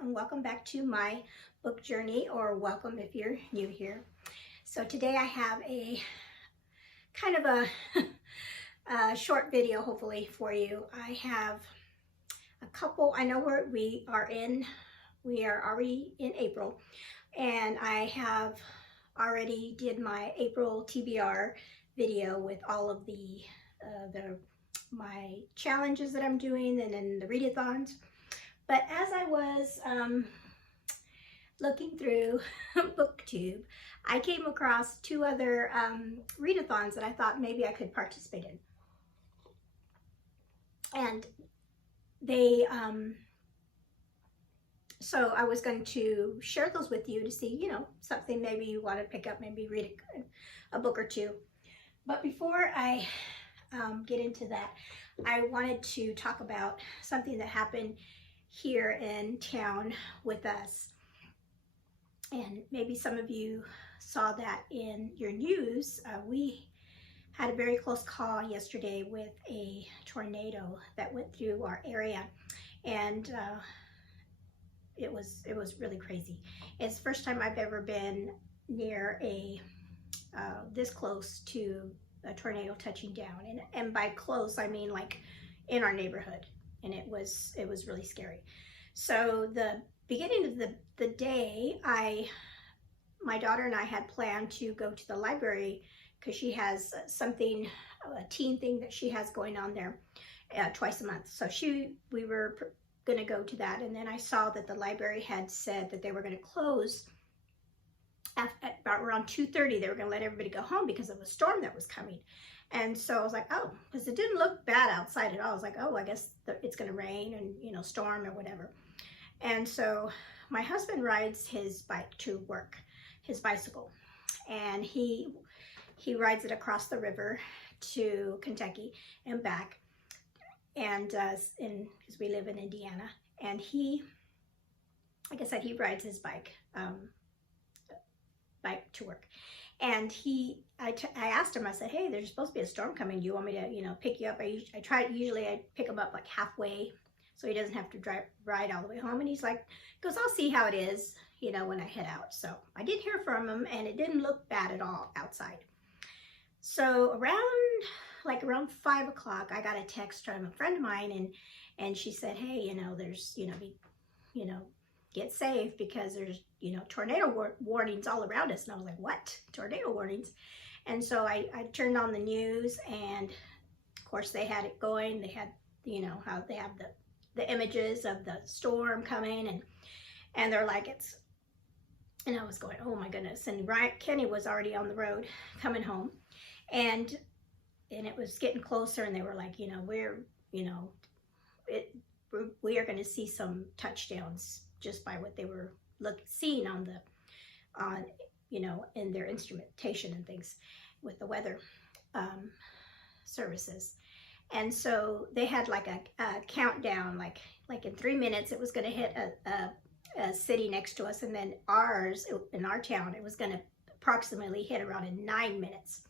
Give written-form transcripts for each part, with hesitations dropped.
and welcome back to my book journey, or welcome if you're new here. So today I have a kind of a short video hopefully for you. I have a couple, I know we are already in April, and I have already did my April TBR video with all of my challenges that I'm doing and then the readathons. But as I was looking through BookTube, I came across two other readathons that I thought maybe I could participate in. And they, so I was going to share those with you to see, you know, something maybe you want to pick up, maybe read a book or two. But before I get into that, I wanted to talk about something that happened here in town with us. And maybe some of you saw that in your news. We had a very close call yesterday with a tornado that went through our area, and it was really crazy. It's the first time I've ever been near this close to a tornado touching down, and by close I mean like in our neighborhood, and it was really scary. So the beginning of the day, my daughter and I had planned to go to the library because she has something, a teen thing that she has going on there twice a month. So we were going to go to that, and then I saw that the library had said that they were going to close at about around 2:30. They were going to let everybody go home because of a storm that was coming. And so I was like, oh, because it didn't look bad outside at all. I was like, oh, I guess it's going to rain and, you know, storm or whatever. And so my husband rides his bike to work, his bicycle, and he rides it across the river to Kentucky and back, and because we live in Indiana, and like I said, he rides his bike to work. And I asked him, I said, hey, there's supposed to be a storm coming. Do you want me to, you know, pick you up? Usually I pick him up like halfway so he doesn't have to ride all the way home. And he's like, goes, I'll see how it is, you know, when I head out. So I did hear from him, and it didn't look bad at all outside. So around 5 o'clock, I got a text from a friend of mine, and she said, hey, you know, there's, you know, get safe because there's, you know, tornado warnings all around us. And I was like, what? Tornado warnings? And so I turned on the news, and of course they had it going. They had, you know, how they have the images of the storm coming, and they're like, and I was going, oh my goodness. And Kenny was already on the road coming home, and it was getting closer, and they were like, you know, we are going to see some touchdowns just by what they were seeing on you know, in their instrumentation and things with the weather services. And so they had like a countdown, like in 3 minutes it was going to hit a city next to us, and then in our town, it was going to approximately hit around in 9 minutes.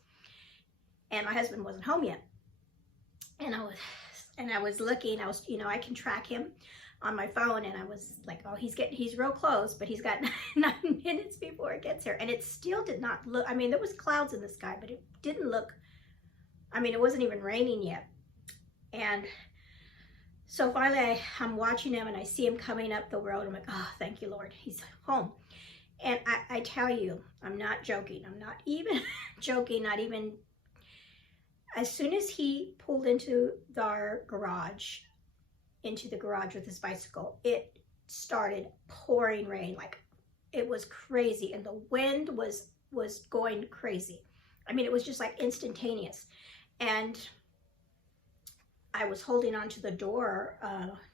And my husband wasn't home yet, and I was looking. You know, I can track him on my phone, and I was like, oh, he's real close, but he's got 9 minutes before it gets here. And it still did not look, I mean, there was clouds in the sky, but it didn't look, I mean, it wasn't even raining yet. And so finally I'm watching him, and I see him coming up the road. I'm like, oh, thank you, Lord, he's home. And I tell you, I'm not joking. I'm not even joking, not even. As soon as he pulled into the garage with his bicycle, it started pouring rain. Like, it was crazy, and the wind was going crazy. I mean, it was just like instantaneous. And I was holding on to the door,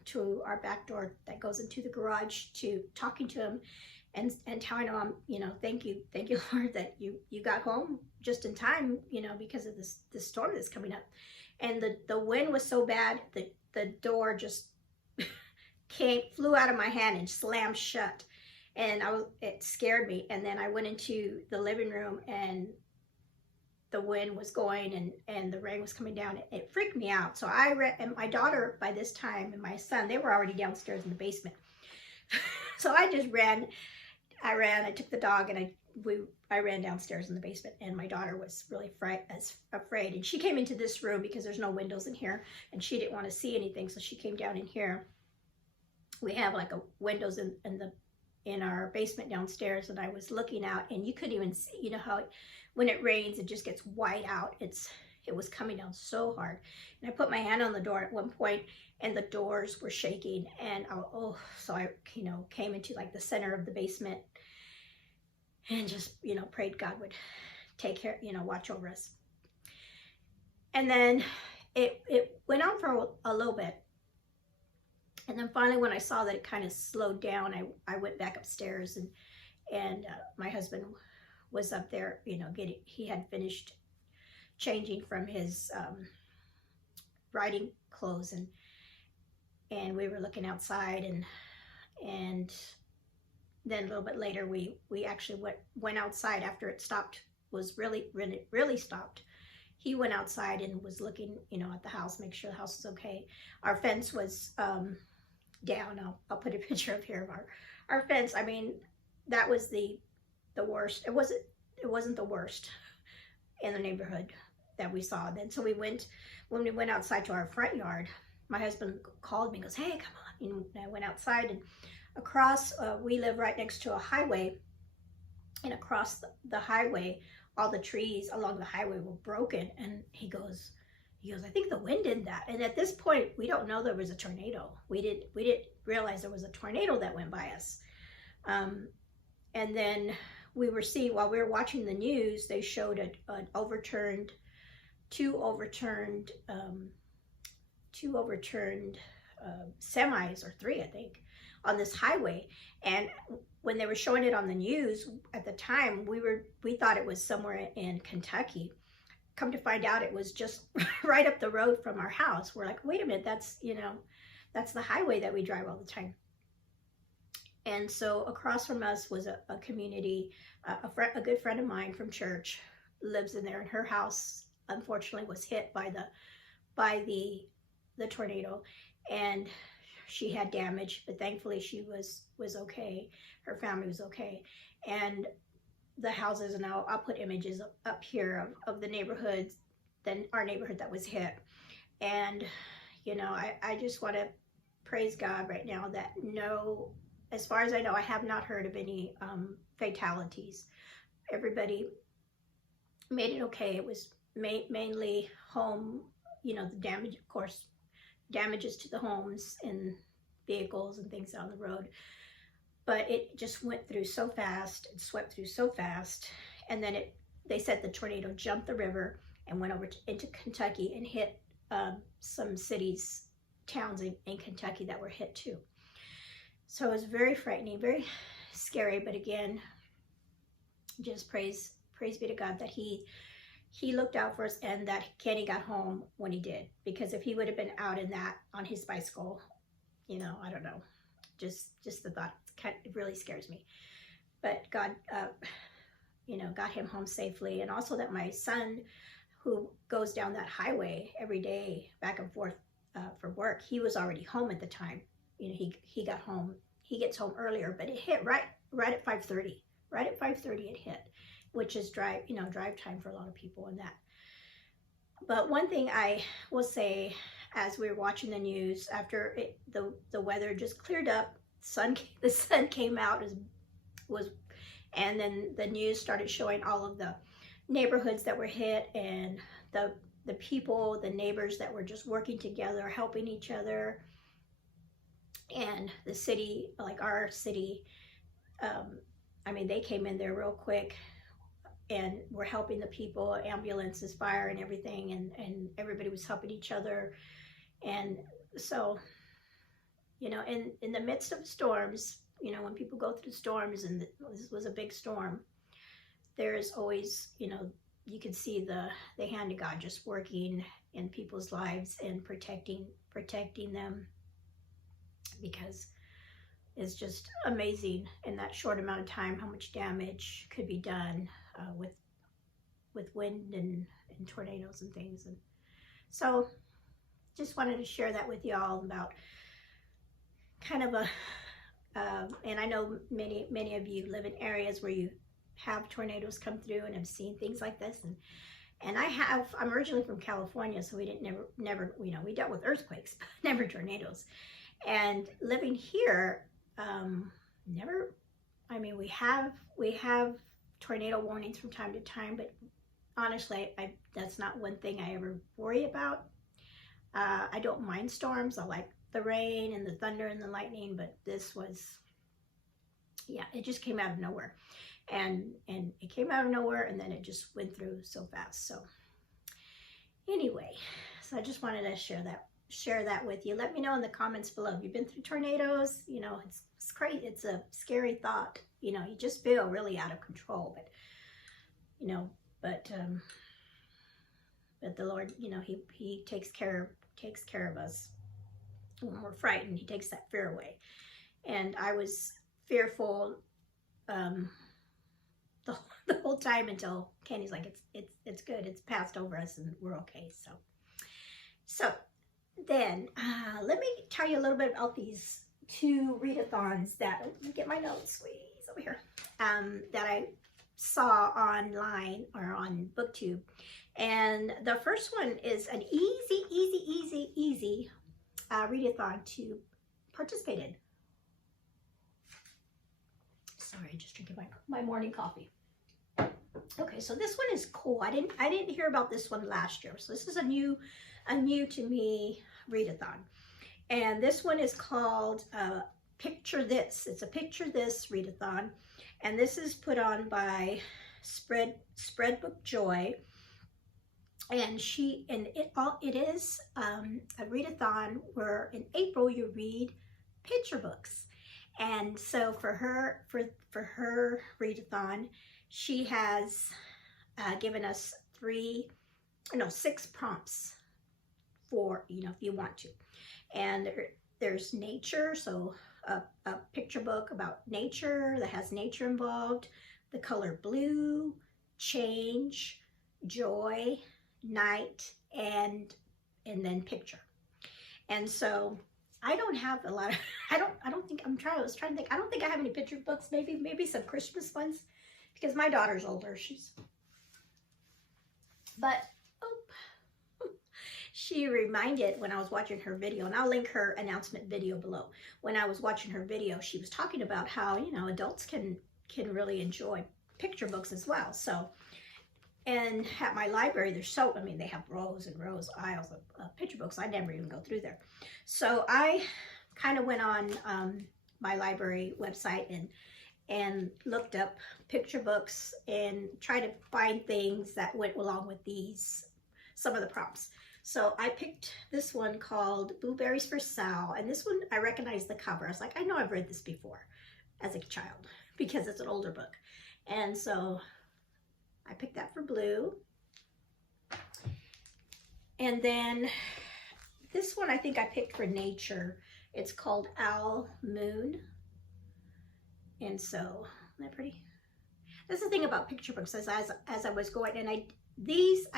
to our back door that goes into the garage, talking to him and telling him, you know, thank you, Lord, that you got home just in time, you know, because of this storm that's coming up. And the wind was so bad that the door just flew out of my hand and slammed shut. And it scared me. And then I went into the living room, and the wind was going and the rain was coming down. It freaked me out. So and my daughter by this time and my son, they were already downstairs in the basement. So I took the dog and I ran downstairs in the basement, and my daughter was really afraid. And she came into this room because there's no windows in here, and she didn't want to see anything, so she came down in here. We have like a windows in our basement downstairs, and I was looking out, and you couldn't even see, you know how when it rains it just gets white out. It was coming down so hard, and I put my hand on the door at one point, and the doors were shaking, and so I came into like the center of the basement and just prayed God would take care, watch over us. And then it went on for a little bit, and then finally when I saw that it kind of slowed down, I went back upstairs, and my husband was up there, he had finished changing from his riding clothes, and we were looking outside, and then a little bit later we actually went outside after it stopped, when it really stopped. He went outside and was looking, at the house, make sure the house was okay. Our fence was down. I'll put a picture up here of our fence. I mean, that was the worst. It wasn't the worst in the neighborhood that we saw then. So when we went outside to our front yard, my husband called me and goes, "Hey, come on." And I went outside, and across, we live right next to a highway, and across the highway, all the trees along the highway were broken. And he goes, "I think the wind did that." And at this point, we don't know there was a tornado. We didn't realize there was a tornado that went by us. And then while we were watching the news, they showed two overturned semis, or three, I think, on this highway. And when they were showing it on the news at the time, we thought it was somewhere in Kentucky. Come to find out, it was just right up the road from our house. We're like, wait a minute, that's the highway that we drive all the time. And so across from us was a community, a good friend of mine from church lives in there, and her house unfortunately was hit by the tornado, and she had damage, but thankfully she was okay. Her family was okay. And the houses, and I'll put images up here of the neighborhoods, then our neighborhood that was hit. And I just want to praise God right now that as far as I know, I have not heard of any fatalities. Everybody made it okay. It was mainly home, the damage, of course, damages to the homes and vehicles and things on the road. But it just went through so fast and swept through so fast. And then they said the tornado jumped the river and went over into Kentucky and hit some cities, towns in Kentucky that were hit too. So it was very frightening, very scary. But again, just praise be to God that he looked out for us, and that Kenny got home when he did. Because if he would have been out on his bicycle, I don't know, just the thought, it really scares me. But God, got him home safely. And also that my son, who goes down that highway every day back and forth for work, he was already home at the time. He got home. He gets home earlier, but it hit right at 5:30. Right at 5:30 it hit, which is drive time for a lot of people in that. But one thing I will say, as we were watching the news, after the weather just cleared up, the sun came out, and then the news started showing all of the neighborhoods that were hit, and the people, the neighbors that were just working together, helping each other. And the city, like our city, they came in there real quick and were helping the people, ambulances, fire, and everything, and everybody was helping each other. And so, in the midst of storms, when people go through storms, and this was a big storm, there's always, you can see the hand of God just working in people's lives and protecting them, because it's just amazing in that short amount of time how much damage could be done with wind and tornadoes and things. And so just wanted to share that with y'all about kind of And I know many of you live in areas where you have tornadoes come through and have seen things like this. And I'm originally from California, so we didn't never, you know, we dealt with earthquakes, but never tornadoes. And living here, never, I mean, we have tornado warnings from time to time, but honestly, that's not one thing I ever worry about. I don't mind storms. I like the rain and the thunder and the lightning, but this was, yeah, it just came out of nowhere. And it came out of nowhere, and then it just went through so fast. So anyway, so I just wanted to share that with you. Let me know in the comments below. Have you been through tornadoes? You know, it's crazy. It's a scary thought. You know, you just feel really out of control. But you know, but the Lord, you know, He takes care of us when we're frightened. He takes that fear away. And I was fearful the whole time until Candy's like, it's good, it's passed over us and we're okay. So then let me tell you a little bit about these 2 readathons that, let me get my notes, squeeze over here, that I saw online or on BookTube. And the first one is an easy readathon to participate in. Sorry, just drinking my morning coffee. Okay, so this one is cool. I didn't hear about this one last year, so this is a new to me readathon. And this one is called Picture This. It's a Picture This readathon, and this is put on by Spreadbook Joy. And it is a readathon where in April you read picture books. And so for her readathon, she has given us 6 prompts for, you know, if you want to. And there's nature, so a picture book about nature that has nature involved, the color blue, change, joy, night, and then picture. And so I don't have a lot of, I was trying to think, I don't think I have any picture books, maybe some Christmas ones, because my daughter's older, but she reminded when I was watching her video, and I'll link her announcement video below. When I was watching her video, she was talking about how, you know, adults can really enjoy picture books as well. So, and at my library, they have rows and rows, aisles of picture books. I never even go through there. So I kind of went on my library website and looked up picture books and tried to find things that went along with some of the prompts. So I picked this one called Blueberries for Sal, and this one, I recognized the cover. I was like, I know I've read this before as a child because it's an older book. And so I picked that for blue. And then this one I think I picked for nature. It's called Owl Moon. And so, isn't that pretty? That's the thing about picture books, as I was going, and I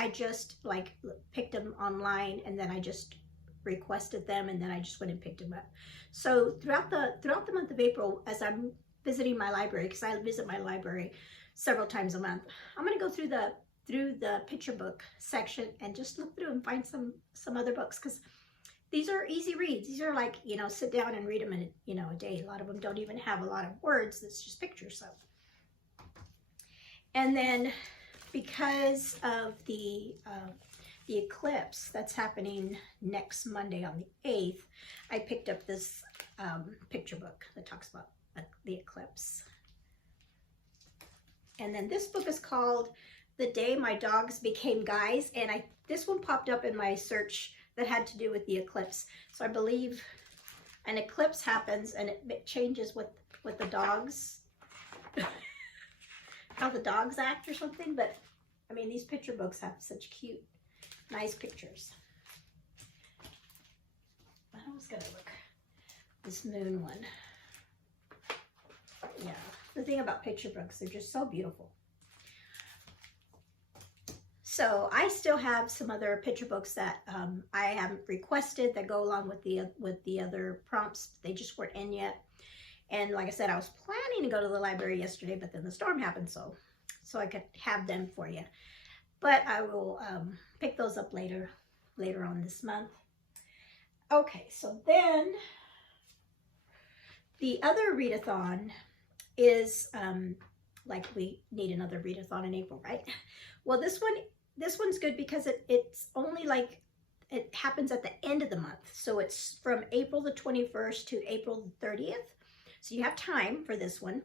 just like picked them online, and then I just requested them, and then I just went and picked them up. So throughout the month of April, as I'm visiting my library, because I visit my library several times a month, I'm going to go through the picture book section and just look through and find some other books, because these are easy reads. These are like, you know, sit down and read them in, you know, a day. A lot of them don't even have a lot of words. It's just pictures. So, and then because of the eclipse that's happening next Monday on the 8th, I picked up this picture book that talks about the eclipse. And then this book is called The Day My Dogs Became Guys, and this one popped up in my search that had to do with the eclipse. So I believe an eclipse happens and it changes what the dogs, how the dogs act or something. But I mean, these picture books have such cute, nice pictures. I was gonna look this moon one. Yeah, the thing about picture books, they're just so beautiful. So I still have some other picture books that I haven't requested that go along with the other prompts. They just weren't in yet. And like I said, I was planning to go to the library yesterday, but then the storm happened, so I could have them for you. But I will pick those up later on this month. Okay, so then the other readathon is, like we need another readathon in April, right? Well, this one's good because it's only like, it happens at the end of the month. So it's from April the 21st to April the 30th. So you have time for this one.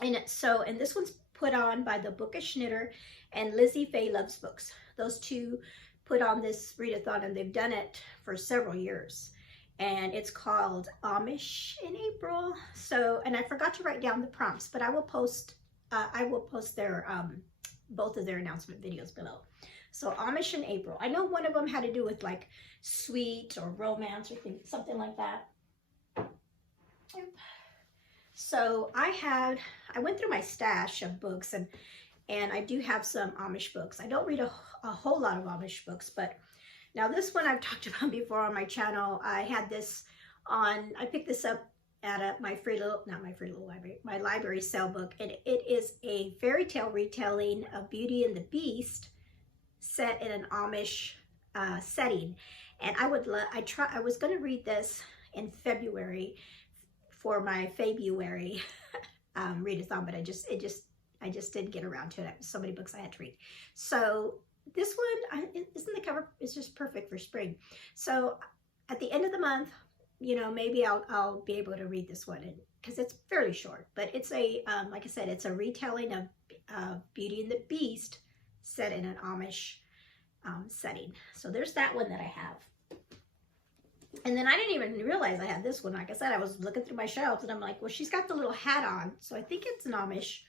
And this one's put on by the Bookish Knitter and Lizzie Faye Loves Books. Those two put on this readathon, and they've done it for several years. And it's called Amish in April. So, and I forgot to write down the prompts, but I will post their both of their announcement videos below. So Amish in April. I know one of them had to do with like sweet or romance or something like that. So I went through my stash of books, and I do have some Amish books. I don't read a whole lot of Amish books, but now this one I've talked about before on my channel. I had this on, I picked this up at my library sale book, and it is a fairy tale retelling of Beauty and the Beast set in an Amish setting. And I was going to read this in February for my February readathon, but I just didn't get around to it. So many books I had to read. So this one, isn't the cover, it's just perfect for spring. So at the end of the month, you know, maybe I'll be able to read this one, because it's fairly short, but it's a, like I said, it's a retelling of Beauty and the Beast set in an Amish setting. So there's that one that I have. And then I didn't even realize I had this one. Like I said, I was looking through my shelves, and I'm like, well, she's got the little hat on, so I think it's an Amish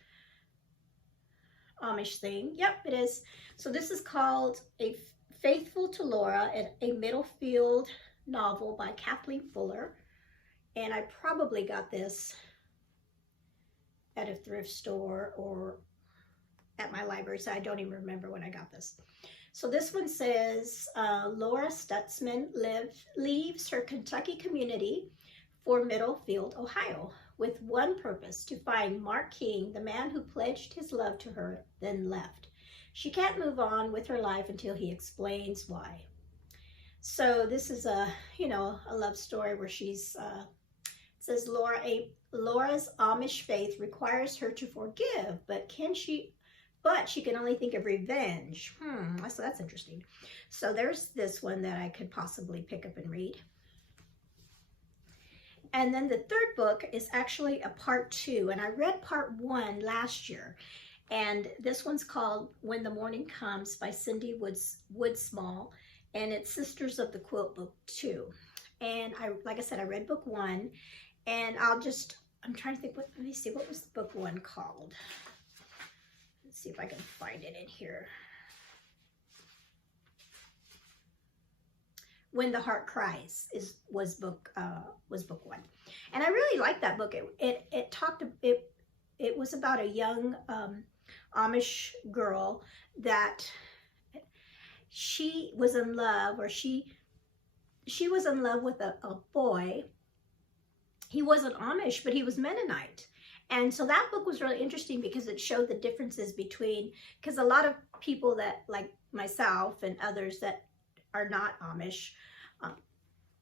thing. Yep, it is. So this is called A Faithful to Laura, a Middlefield novel by Kathleen Fuller. And I probably got this at a thrift store or at my library, so I don't even remember when I got this. So this one says, Laura Stutzman leaves her Kentucky community for Middlefield, Ohio, with one purpose: to find Mark King, the man who pledged his love to her, then left. She can't move on with her life until he explains why. So this is a love story where she's, it says Laura's Amish faith requires her to forgive, but she can only think of revenge. So that's interesting. So there's this one that I could possibly pick up and read. And then the third book is actually a part 2, and I read part 1 last year. And this one's called When the Morning Comes by Cindy Woodsmall, and it's Sisters of the Quilt book 2. And like I said, I read book 1, and I'm trying to think, let me see, what was book 1 called? Let's see if I can find it in here. When the Heart Cries was book 1, and I really liked that book. It was about a young Amish girl that she was in love, or she was in love with a boy. He wasn't Amish, but he was Mennonite. And so that book was really interesting because it showed the differences because a lot of people that, like myself and others that are not Amish,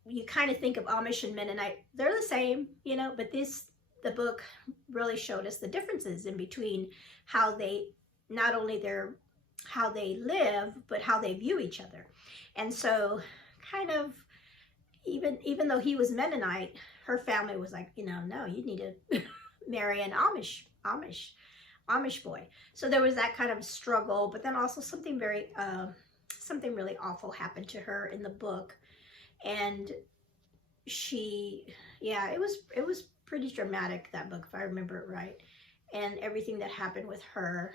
you kind of think of Amish and Mennonite, they're the same, but the book really showed us the differences in between how they, not only how they live, but how they view each other. And so kind of, even though he was Mennonite, her family was like, no, you need to marry an Amish boy. So there was that kind of struggle, but then also something really awful happened to her in the book. And it was pretty dramatic, that book, if I remember it right. And everything that happened with her,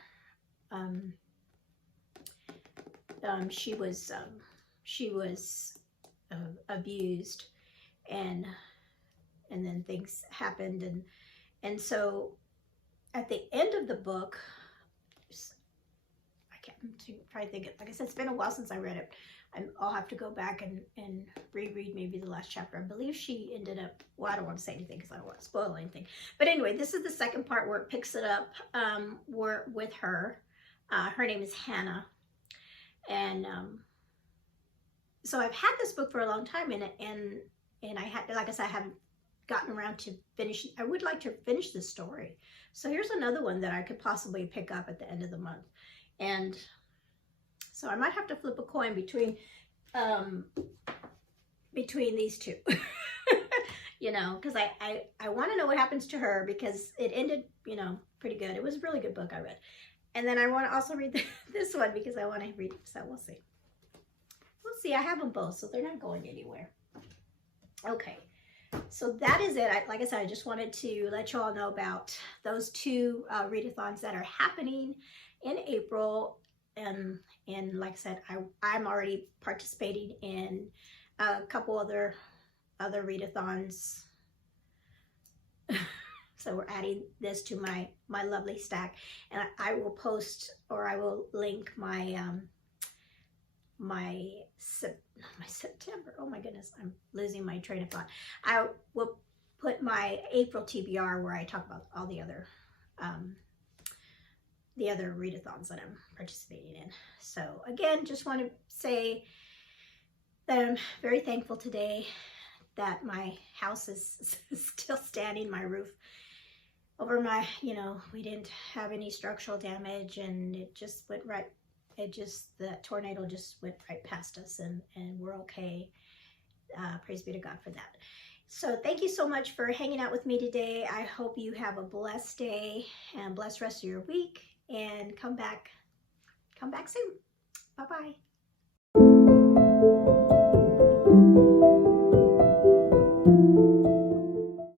she was abused, and then things happened, and so at the end of the book, I can't try to think it. Like I said, it's been a while since I read it. I'll have to go back and reread maybe the last chapter. I believe she ended up, well, I don't want to say anything because I don't want to spoil anything. But anyway, this is the second part where it picks it up with her. Her name is Hannah. And so I've had this book for a long time, and I had, like I said, I haven't gotten around to finish. I would like to finish this story. So here's another one that I could possibly pick up at the end of the month. And so I might have to flip a coin between these two. You know, because I want to know what happens to her, because it ended, you know, pretty good. It was a really good book I read. And then I want to also read this one because I want to read it. So we'll see. We'll see. I have them both, so they're not going anywhere. Okay. So that is it. Like I said, I just wanted to let you all know about those two readathons that are happening in April. And like I said, I'm already participating in a couple other readathons. So we're adding this to my lovely stack, and I will post, or I will link my my September. Oh my goodness, I'm losing my train of thought. I will put my April TBR where I talk about all the other readathons that I'm participating in. So again, just want to say that I'm very thankful today that my house is still standing, my roof over my, you know, we didn't have any structural damage, and it just went right, the tornado just went right past us, and we're okay. Praise be to God for that. So thank you so much for hanging out with me today. I hope you have a blessed day and blessed rest of your week, and come back soon. Bye-bye.